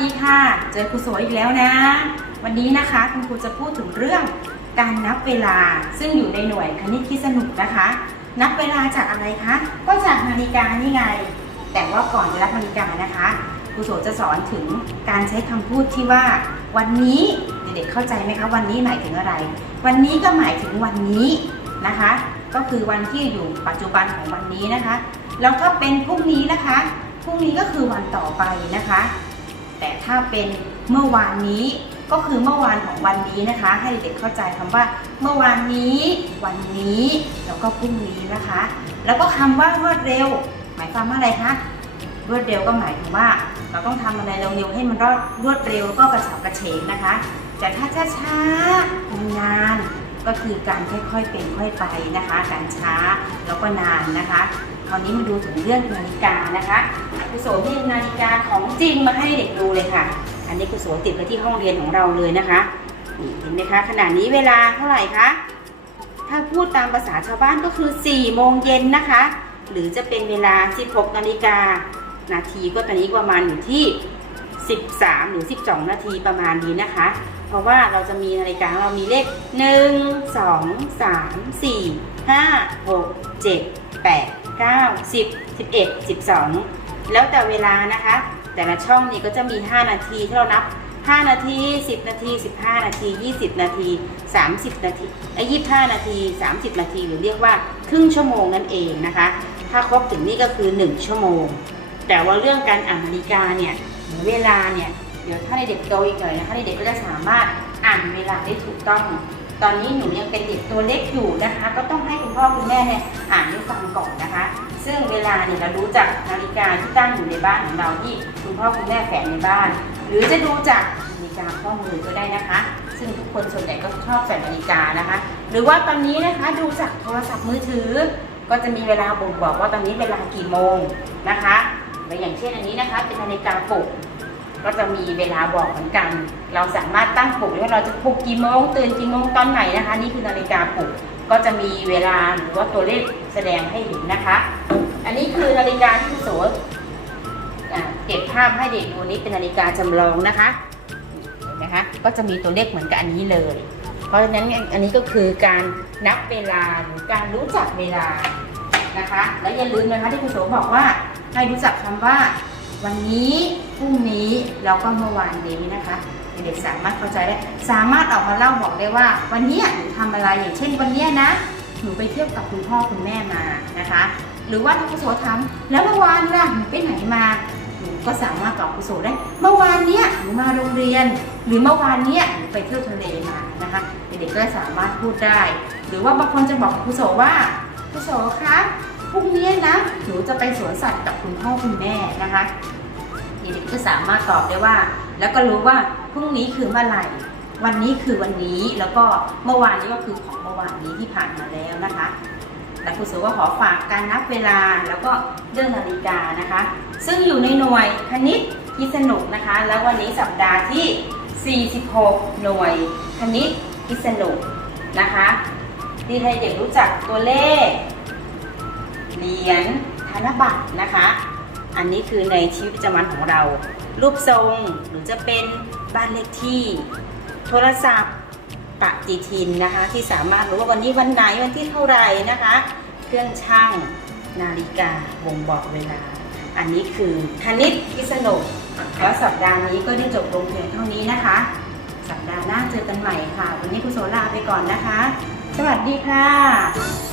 ดีค่ะ เจอครูสวยอีกแล้วนะ วันนี้นะคะคุณครูจะพูดถึงเรื่องการนับเวลาซึ่งอยู่ในหน่วยคณิตคิดสนุกนะคะ นับเวลาจากอะไรคะ ก็จากนาฬิกานี่ไง แต่ว่าก่อนจะรับนาฬิกานะคะครูโสจะสอนถึงการใช้คำพูดที่ว่า วันนี้เด็กๆเข้าใจไหมคะ วันนี้หมายถึงอะไร วันนี้ก็หมายถึงวันนี้นะคะ ก็คือวันที่อยู่ปัจจุบันของวันนี้นะคะ แล้วก็เป็นพรุ่งนี้นะคะพรุ่งนี้ก็คือวันต่อไปนะคะ แต่ถ้าเป็นเมื่อวานนี้ก็คือเมื่อวานของวันนี้นะคะ ให้เด็กเข้าใจคำว่า เมื่อวานนี้ วันนี้แล้วก็พรุ่งนี้นะคะ แล้วก็คำว่ารวดเร็ว หมายความว่าอะไรคะรวดเร็วก็หมายถึงว่า เราต้องทำอะไรเร็วๆให้มันรอดรวดเร็วแล้วก็กระฉับกระเฉงนะคะ แต่ถ้าช้าๆนานก็คือการค่อยๆเป็นค่อยไปนะคะ การช้าแล้วก็นานนะคะ วนี้มาดูถึงเรื่องนาฬิกานะคะครูโสที่นาฬิกาของจริงมาให้เด็กดูเลยค่ะ อันนี้ครูโสติดไว้ที่ห้องเรียนของเราเลยนะคะนี่เห็นไหมคะขณะนี้เวลาเท่าไหร่คะถ้าพูดตามภาษาชาวบ้านก็คือ4โมงเย็นนะคะ หรือจะเป็นเวลา 16นาฬิกานาทีก็ตอนนี้ประมาณอยู่ที่ 13 หรือ 12 นาทีประมาณนี้นะคะ เพราะว่าเราจะมีนาฬิกาของเรามีเลข 1 2 3 4 5 6 7 8 9 10 11 12 แล้วแต่เวลานะคะ แต่ละช่องนี้ก็จะมี 5 นาทีที่เรานับ 5 นาที 10 นาที 15 นาที 20 นาที 30 นาทีไอ้25 นาที 30 นาที หรือเรียกว่าครึ่งชั่วโมงนั่นเองนะคะ ถ้าครบถึงนี่ก็คือ 1 ชั่วโมง แต่ว่าเรื่องการอ่านนาฬิกาเนี่ยหรือเวลาเนี่ยเดี๋ยวถ้าในเด็กโตอีกหน่อยนะคะในเด็กก็จะสามารถอ่านเวลาได้ถูกต้อง ตอนนี้หนูยังเป็นเด็กตัวเล็กอยู่นะคะ ก็ต้องให้คุณพ่อคุณแม่เนี่ยอ่านให้ฟังก่อนนะคะ ซึ่งเวลาเนี่ยเรารู้จากนาฬิกาที่ตั้งอยู่ในบ้านของเราที่คุณพ่อคุณแม่แฝงในบ้าน หรือจะดูจากนาฬิกาข้อมือก็ได้นะคะ ซึ่งทุกคนส่วนใหญ่ก็ชอบใส่นาฬิกานะคะ หรือว่าตอนนี้นะคะดูจากโทรศัพท์มือถือ ก็จะมีเวลาบ่งบอกว่าตอนนี้เวลากี่โมงนะคะและอย่างเช่นอันนี้นะคะเป็นนาฬิกาปลุก ก็จะมีเวลาบอกเหมือนกัน เราสามารถตั้งปลุกได้ว่าเราจะปลุกกี่โมงตื่นกี่โมงตอนไหนนะคะ นี่คือนาฬิกาปลุกก็จะมีเวลาหรือว่าตัวเลขแสดงให้เห็นนะคะ อันนี้คือนาฬิกาที่โสอ่าเก็บภาพให้เด็กดูนี้เป็นนาฬิกาจำลองนะคะเห็นไหมคะก็จะมีตัวเลขเหมือนกับอันนี้เลย เพราะฉะนั้นอันนี้ก็คือการนับเวลาหรือการรู้จักเวลานะคะ แล้วอย่าลืมนะคะที่คุณโสบอกว่าให้รู้จักคำว่า วันนี้พรุ่งนี้แล้วก็เมื่อวานนี้นะคะเด็กสามารถเข้าใจได้สามารถออกมาเล่าบอกได้ว่า วันนี้หนูทำอะไรอย่างเช่น วันนี้นะหนูไปเที่ยวกับคุณพ่อคุณแม่มานะคะ หรือว่าถ้าคุณโสถามแล้วเมื่อวานล่ะหนูไปไหนมาหนูก็สามารถตอบคุณโสได้เมื่อวานเนี้ยหนูมาโรงเรียน หรือเมื่อวานเนี้ยหนูไปเที่ยวทะเลมานะคะเด็กๆก็สามารถพูดได้ หรือว่าบางคนจะบอกกับคุณโสว่าคุณโสคะ พรุ่งนี้นะหนูจะไปสวนสัตว์กับคุณพ่อคุณแม่นะคะเด็กๆก็สามารถตอบได้ว่า แล้วก็รู้ว่าพรุ่งนี้คือเมื่อไหร่วันนี้คือวันนี้แล้วก็เมื่อวานนี้ก็คือของเมื่อวานนี้ที่ผ่านมาแล้วนะคะแต่ครูสือก็ขอฝากการนับเวลาแล้วก็เรื่องนาฬิกานะคะ ซึ่งอยู่ในหน่วยคณิตที่สนุกนะคะ แล้ววันนี้สัปดาห์ที่ 46 หน่วยคณิตที่สนุกนะคะ ที่ให้เด็กรู้จักตัวเลข เหรียญธนบัตรนะคะ อันนี้คือในชีวิตประจำวันของเรา รูปทรงหรือจะเป็นบ้านเลขที่ โทรศัพท์ปฏิทินนะคะ ที่สามารถรู้ว่าวันนี้วันไหนวันที่เท่าไหร่นะคะ เครื่องช่างนาฬิกาบ่งบอกเวลา อันนี้คือคณิตที่สนุกแล้วสัปดาห์นี้ก็ได้จบลงเพียงเท่านี้นะคะ สัปดาห์หน้าเจอกันใหม่ค่ะ วันนี้คุณโสลาไปก่อนนะคะ สวัสดีค่ะ